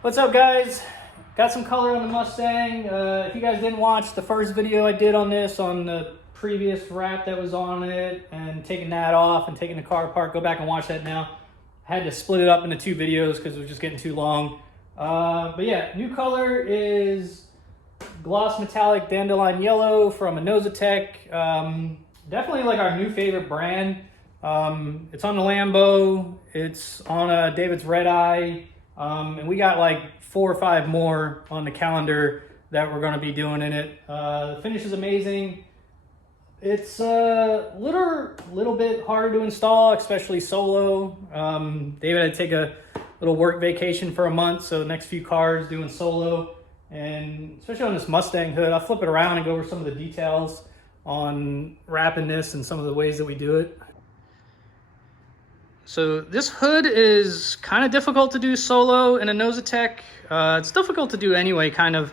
What's up, guys? Got some color on the Mustang. If you guys didn't watch the first video I did on this, on the previous wrap that was on it and taking that off and taking the car apart, go back and watch that now. I had to split it up into two videos because it was just getting too long. But yeah, new color is gloss metallic dandelion yellow from inozetek. Definitely like our new favorite brand. It's on the Lambo. It's on David's Red Eye. And we got like 4 or 5 more on the calendar that we're going to be doing in it. The finish is amazing. It's a little bit harder to install, especially solo. David had to take a little work vacation for a month, so the next few cars doing solo. And especially on this Mustang hood, I'll flip it around and go over some of the details on wrapping this and some of the ways that we do it. So this hood is kind of difficult to do solo in a inozetek. It's difficult to do anyway, kind of,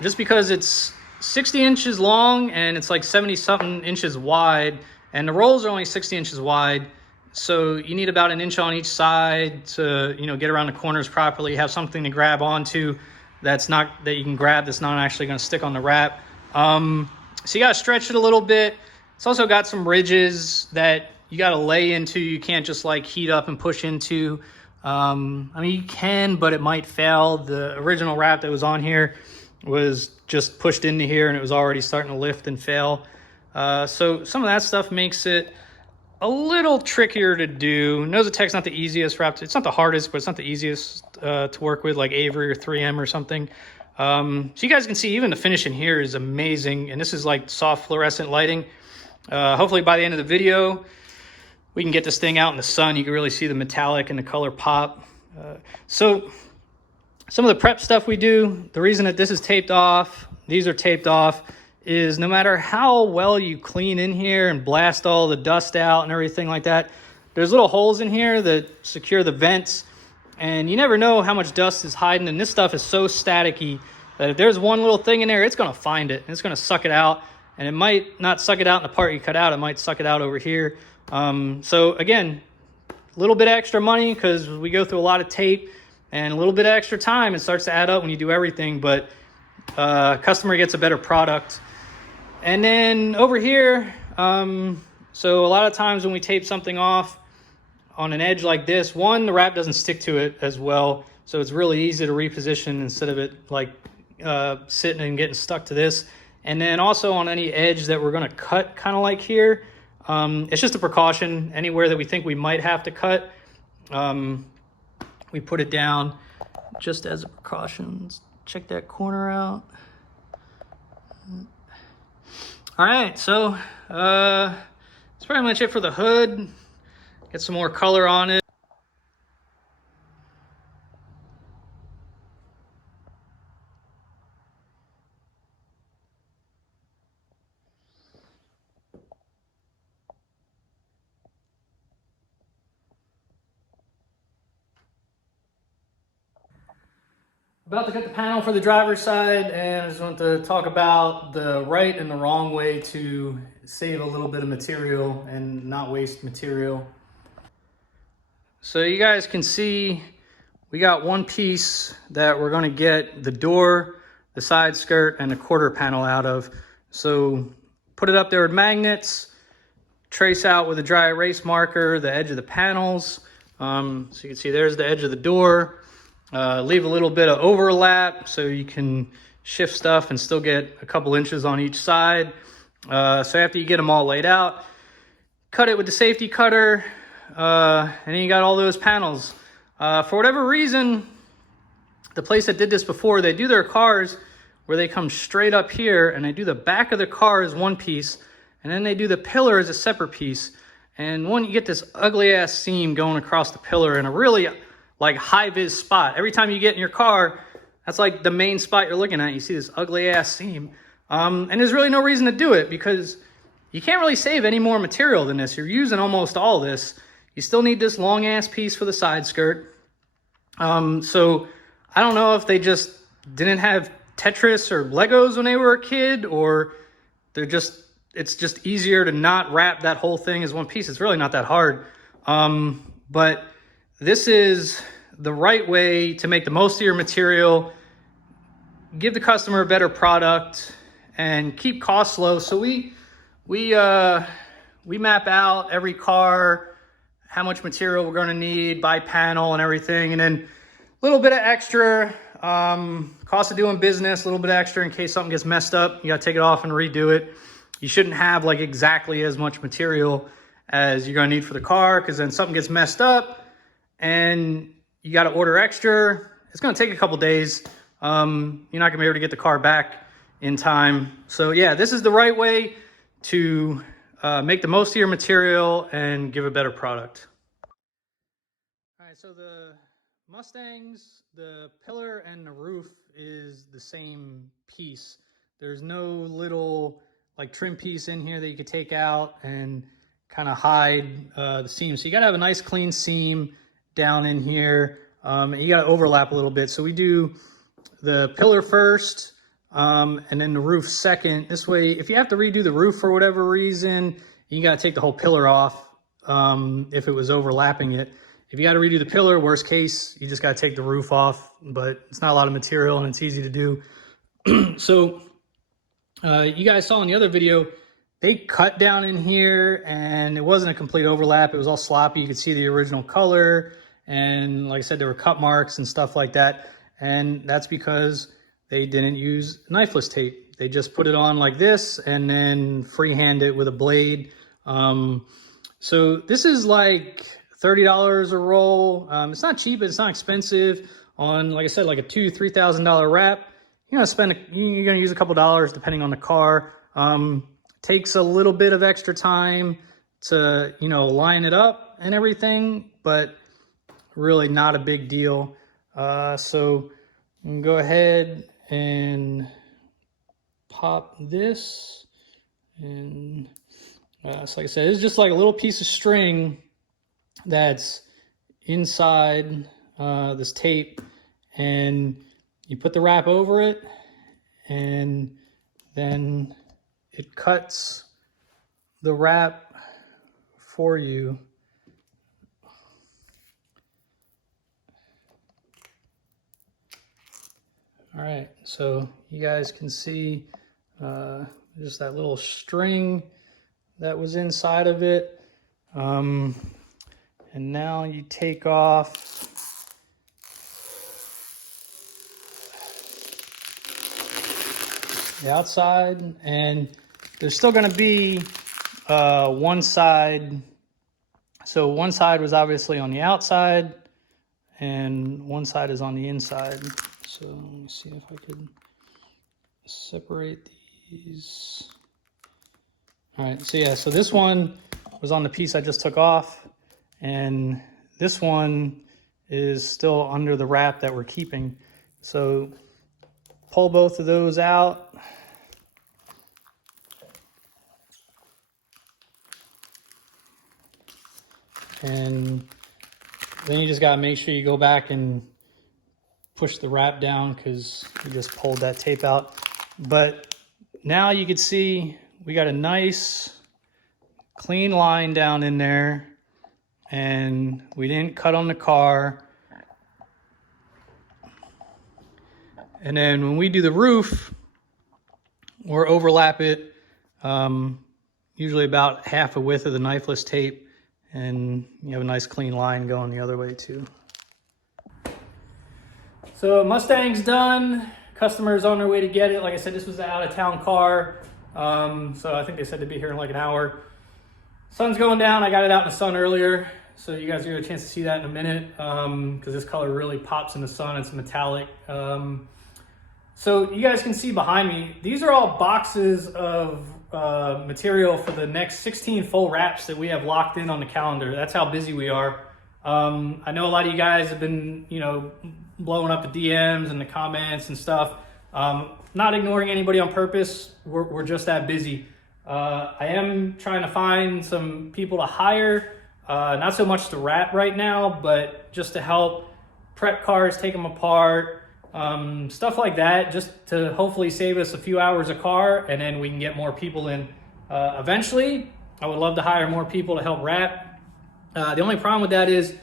just because it's 60 inches long and it's like 70 something inches wide, and the rolls are only 60 inches wide. So you need about 1 inch on each side to, get around the corners properly, have something to grab onto that you can grab that's not actually going to stick on the wrap. So you got to stretch it a little bit. It's also got some ridges that you got to lay into. You can't just like heat up and push into. I mean, you can, but it might fail. The original wrap that was on here was just pushed into here and it was already starting to lift and fail. So some of that stuff makes it a little trickier to do. inozetek's not the easiest wrap. It's not the hardest, but it's not the easiest to work with, like Avery or 3M or something. So you guys can see even the finish in here is amazing. And this is like soft fluorescent lighting. Hopefully by the end of the video, we can get this thing out in the sun. You can really see the metallic and the color pop. So some of the prep stuff we do, the reason that this is taped off, these are taped off, is no matter how well you clean in here and blast all the dust out and everything like that, there's little holes in here that secure the vents, and you never know how much dust is hiding. And this stuff is so staticky that if there's one little thing in there, it's going to find it and it's going to suck it out. And it might not suck it out in the part you cut out. It might suck it out over here. So again, a little bit extra money because we go through a lot of tape, and a little bit of extra time. It starts to add up when you do everything, but customer gets a better product. And then over here, so a lot of times when we tape something off on an edge like this, the wrap doesn't stick to it as well. So it's really easy to reposition instead of it like sitting and getting stuck to this. And then also on any edge that we're going to cut, kind of like here, it's just a precaution. Anywhere that we think we might have to cut, we put it down just as a precaution. Let's check that corner out. All right, so that's pretty much it for the hood. Get some more color on it. About to cut the panel for the driver's side, and I just want to talk about the right and the wrong way to save a little bit of material and not waste material. So you guys can see we got one piece that we're going to get the door, the side skirt, and the quarter panel out of. So put it up there with magnets, trace out with a dry erase marker the edge of the panels. So you can see there's the edge of the door. Leave a little bit of overlap so you can shift stuff and still get a couple inches on each side. So after you get them all laid out, cut it with the safety cutter, and then you got all those panels. For whatever reason, the place that did this before, they do their cars where they come straight up here and they do the back of the car as one piece, and then they do the pillar as a separate piece. And you get this ugly ass seam going across the pillar in a really like high vis spot. Every time you get in your car, that's like the main spot you're looking at. You see this ugly ass seam. And there's really no reason to do it because you can't really save any more material than this. You're using almost all this. You still need this long ass piece for the side skirt. So I don't know if they just didn't have Tetris or Legos when they were a kid, or it's just easier to not wrap that whole thing as one piece. It's really not that hard. But this is the right way to make the most of your material, give the customer a better product, and keep costs low. So we map out every car, how much material we're going to need by panel and everything, and then a little bit of extra cost of doing business, a little bit extra in case something gets messed up. You got to take it off and redo it. You shouldn't have like exactly as much material as you're going to need for the car, because then something gets messed up and you got to order extra. It's going to take a couple days. You're not going to be able to get the car back in time. So yeah, this is the right way to make the most of your material and give a better product. All right, so the Mustangs, the pillar and the roof is the same piece. There's no little like trim piece in here that you could take out and kind of hide the seam. So you gotta have a nice clean seam down in here, and you gotta overlap a little bit. So we do the pillar first, and then the roof second. This way, if you have to redo the roof for whatever reason, you gotta take the whole pillar off if it was overlapping it. If you gotta redo the pillar, worst case, you just gotta take the roof off, but it's not a lot of material and it's easy to do. So you guys saw in the other video, they cut down in here and it wasn't a complete overlap. It was all sloppy. You could see the original color. And like I said, there were cut marks and stuff like that. And that's because they didn't use Knifeless tape. They just put it on like this and then freehand it with a blade. So this is like $30 a roll. It's not cheap, but it's not expensive. On, like I said, like a $2,000–$3,000 wrap, you're gonna use a couple dollars depending on the car. Takes a little bit of extra time to, line it up and everything, but really not a big deal. So I'm gonna go ahead and pop this. And so like I said, it's just like a little piece of string that's inside this tape, and you put the wrap over it, and then it cuts the wrap for you. All right, so you guys can see just that little string that was inside of it. And now you take off the outside, and there's still going to be one side. So one side was obviously on the outside and one side is on the inside. So let me see if I could separate these. All right, so yeah, so this one was on the piece I just took off, and this one is still under the wrap that we're keeping. So pull both of those out. And then you just gotta make sure you go back and push the wrap down because you just pulled that tape out. But now you can see we got a nice clean line down in there, and we didn't cut on the car. And then when we do the roof or overlap it, usually about half a width of the Knifeless tape, and you have a nice clean line going the other way too. So Mustang's done. Customer's on their way to get it. Like I said, this was an out-of-town car. So I think they said to be here in like an hour. Sun's going down. I got it out in the sun earlier, so you guys will get a chance to see that in a minute, because this color really pops in the sun. It's metallic. So you guys can see behind me, these are all boxes of material for the next 16 full wraps that we have locked in on the calendar. That's how busy we are. I know a lot of you guys have been, blowing up the DMs and the comments and stuff. Not ignoring anybody on purpose. We're just that busy. I am trying to find some people to hire, not so much to wrap right now, but just to help prep cars, take them apart, stuff like that, just to hopefully save us a few hours a car, and then we can get more people in. Eventually, I would love to hire more people to help wrap. The only problem with that is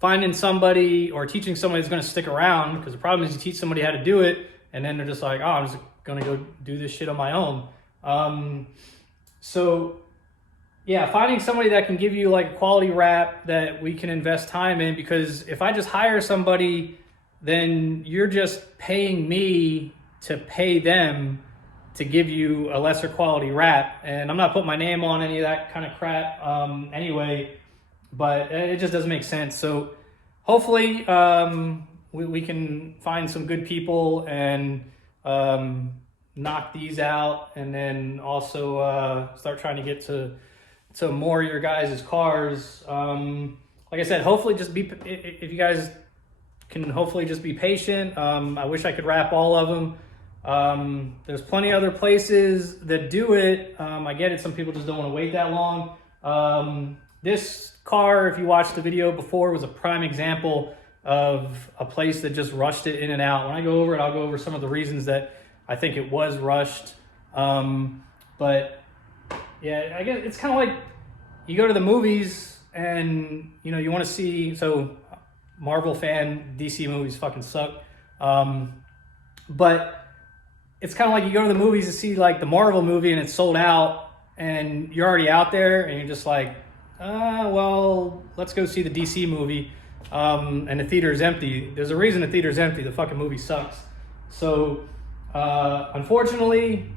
finding somebody or teaching somebody that's going to stick around, because the problem is you teach somebody how to do it and then they're just like, oh, I'm just going to go do this shit on my own. So yeah, finding somebody that can give you like a quality wrap that we can invest time in, because if I just hire somebody, then you're just paying me to pay them to give you a lesser quality wrap. And I'm not putting my name on any of that kind of crap anyway, but it just doesn't make sense. So hopefully we can find some good people and knock these out, and then also start trying to get to more of your guys' cars. Like I said, hopefully just be, if you guys can hopefully just be patient. I wish I could wrap all of them. There's plenty of other places that do it. I get it, some people just don't want to wait that long. This car, if you watched the video before, was a prime example of a place that just rushed it in and out. When I go over it, I'll go over some of the reasons that I think it was rushed. But yeah, I guess it's kind of like you go to the movies and, you know, you want to see, so Marvel fan, DC movies fucking suck. But it's kind of like you go to the movies to see like the Marvel movie and it's sold out and you're already out there and you're just like, well, let's go see the DC movie. And the theater is empty. There's a reason the theater is empty. The fucking movie sucks. So, unfortunately,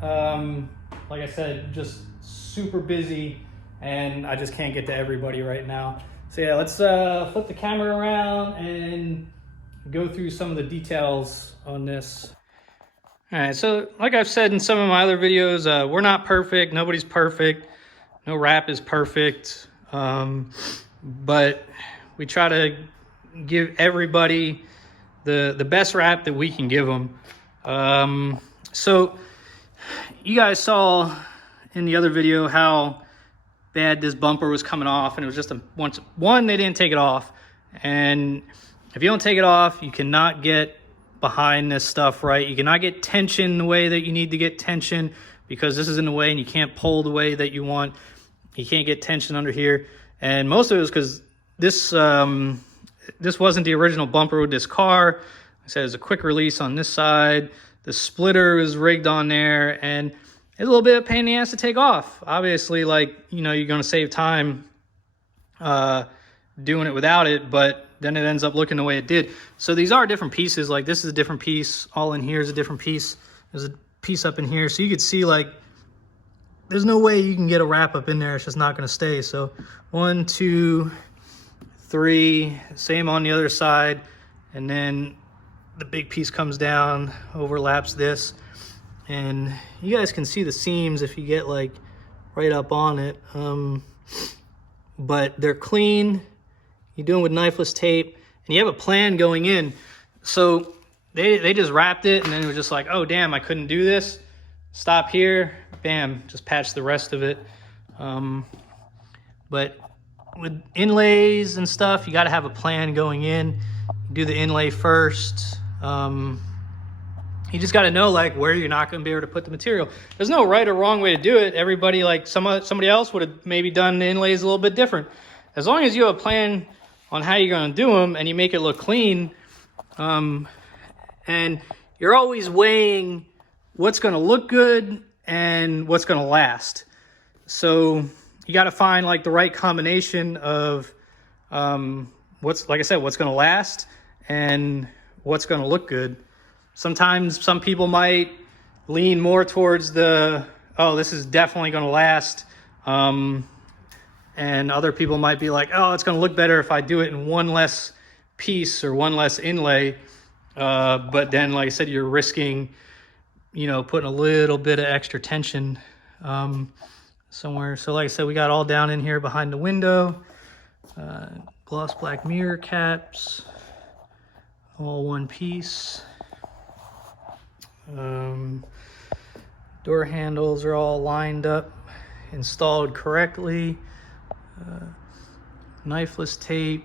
like I said, just super busy and I just can't get to everybody right now. So yeah, let's flip the camera around and go through some of the details on this. All right, so like I've said in some of my other videos, we're not perfect. Nobody's perfect. No wrap is perfect. But we try to give everybody the best wrap that we can give them. So you guys saw in the other video how bad this bumper was coming off, and it was just one, they didn't take it off. And if you don't take it off, you cannot get behind this stuff right. You cannot get tension the way that you need to get tension, because this is in the way and you can't pull the way that you want. You can't get tension under here. And most of it was because this wasn't the original bumper with this car. I said there's a quick release on this side. The splitter is rigged on there, and it's a little bit of a pain in the ass to take off. Obviously, like, you know, you're going to save time doing it without it, but then it ends up looking the way it did. So these are different pieces. Like, this is a different piece. All in here is a different piece. There's a piece up in here. So you could see, like, there's no way you can get a wrap up in there. It's just not going to stay. So 1, 2, 3, same on the other side. And then the big piece comes down, overlaps this. And you guys can see the seams if you get like right up on it. But they're clean. You're doing with knifeless tape, and you have a plan going in. So they just wrapped it, and then it was just like, oh damn, I couldn't do this. Stop here, bam, just patch the rest of it. But with inlays and stuff, you got to have a plan going in. Do the inlay first. You just got to know like where you're not going to be able to put the material. There's no right or wrong way to do it. Everybody, like somebody else would have maybe done the inlays a little bit different. As long as you have a plan on how you're going to do them and you make it look clean, and you're always weighing what's going to look good and what's going to last. So you got to find like the right combination of what's, like I said, what's going to last and what's going to look good. Sometimes some people might lean more towards the, oh, this is definitely going to last. And other people might be like, oh, it's going to look better if I do it in one less piece or one less inlay. But then, like I said, you're risking, you know, putting a little bit of extra tension somewhere. So like I said, we got all down in here behind the window. Gloss black mirror caps, all one piece. Door handles are all lined up, installed correctly. Knifeless tape,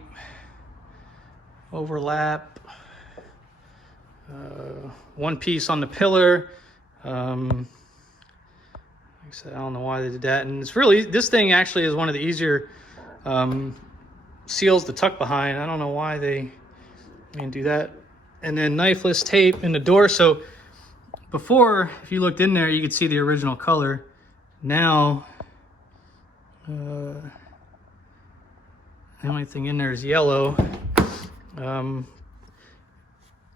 overlap, one piece on the pillar. Like I said, I don't know why they did that. And it's really, this thing actually is one of the easier seals the tuck behind. I don't know why they do that. And then Knifeless tape in the door. So before, if you looked in there, you could see the original color. Now, the only thing in there is yellow.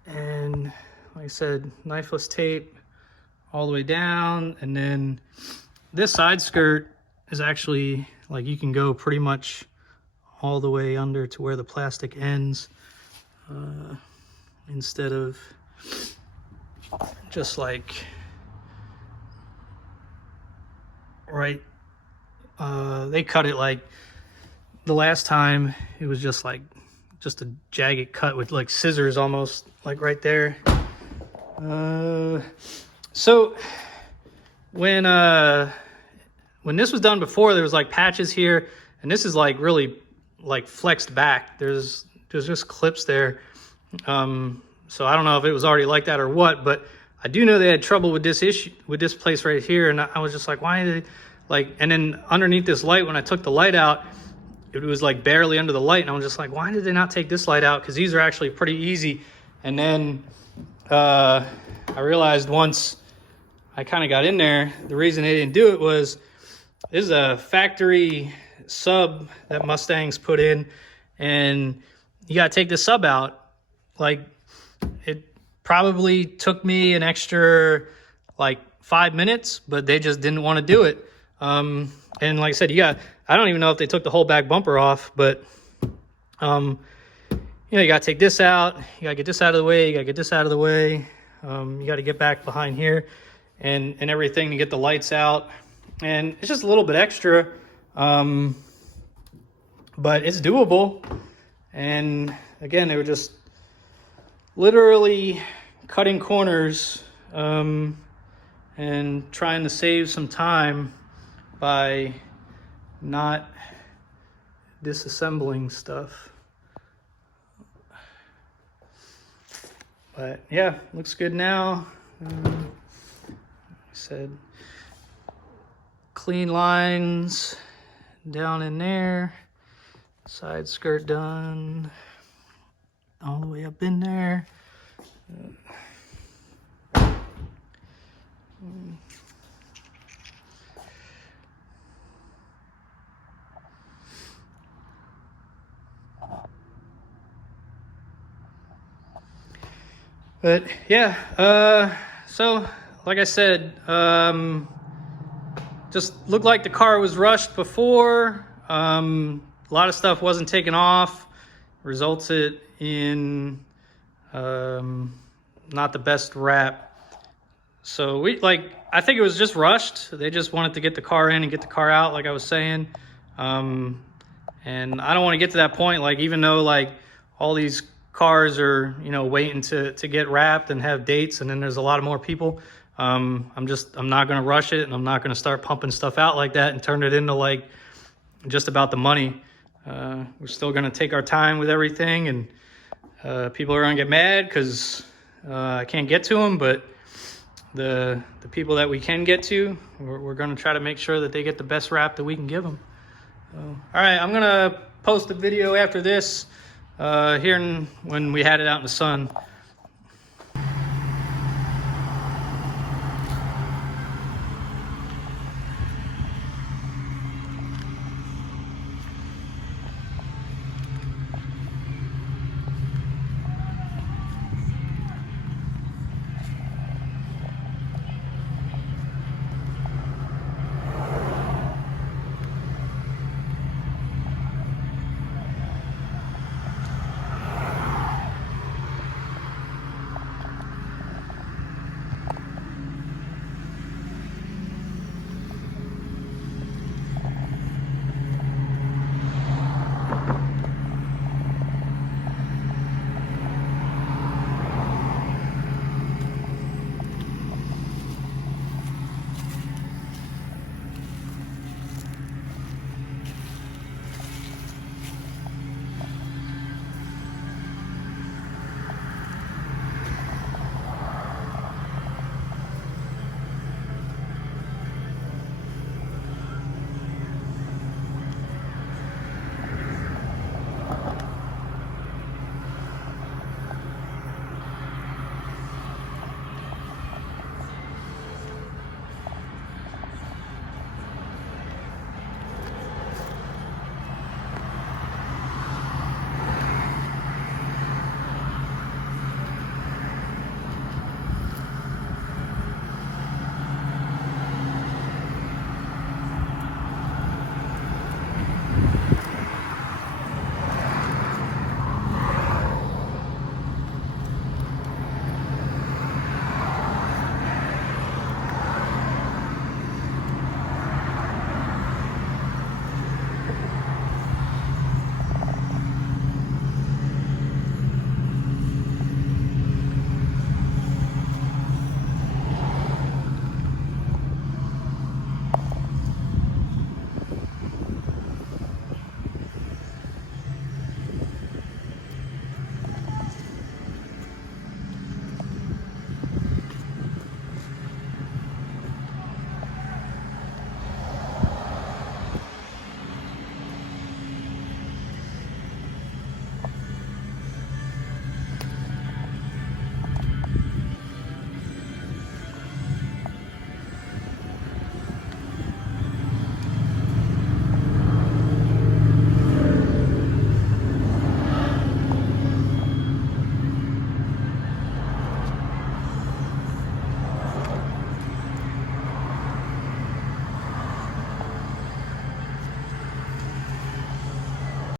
And like I said, Knifeless tape all the way down. And then this side skirt is actually, like, you can go pretty much all the way under to where the plastic ends, instead of just like right. They cut it like the last time. It was just like a jagged cut with like scissors almost, like right there. So when this was done before, there was like patches here, and this is like really like flexed back. There's just clips there. So I don't know if it was already like that or what, but I do know they had trouble with this issue, with this place right here. And I was just like, why did they, like, and then underneath this light, when I took the light out, it was like barely under the light. And I was just like, why did they not take this light out? Because these are actually pretty easy. And then I realized once I kind of got in there, the reason they didn't do it was, this is a factory sub that Mustangs put in, and you got to take the sub out. Like, it probably took me an extra like 5 minutes, but they just didn't want to do it. And like I said, I don't even know if they took the whole back bumper off, but you know, you got to take this out, you got to get this out of the way, you got to get this out of the way, you got to get back behind here and everything to get the lights out. And it's just a little bit extra, but it's doable. And again, they were just literally cutting corners and trying to save some time by not disassembling stuff. But yeah, looks good now. Like I said, clean lines down in there, side skirt done all the way up in there. But yeah, so like I said, just looked like the car was rushed before. A lot of stuff wasn't taken off, resulted in not the best wrap. So I think it was just rushed. They just wanted to get the car in and get the car out, like I was saying. And I don't want to get to that point, like, even though like all these cars are, you know, waiting to get wrapped and have dates, and then there's a lot of more people. I'm not going to rush it, and I'm not going to start pumping stuff out like that and turn it into like just about the money. We're still going to take our time with everything, and people are going to get mad because I can't get to them, but the people that we can get to, we're going to try to make sure that they get the best wrap that we can give them. All right, I'm going to post a video after this, when we had it out in the sun.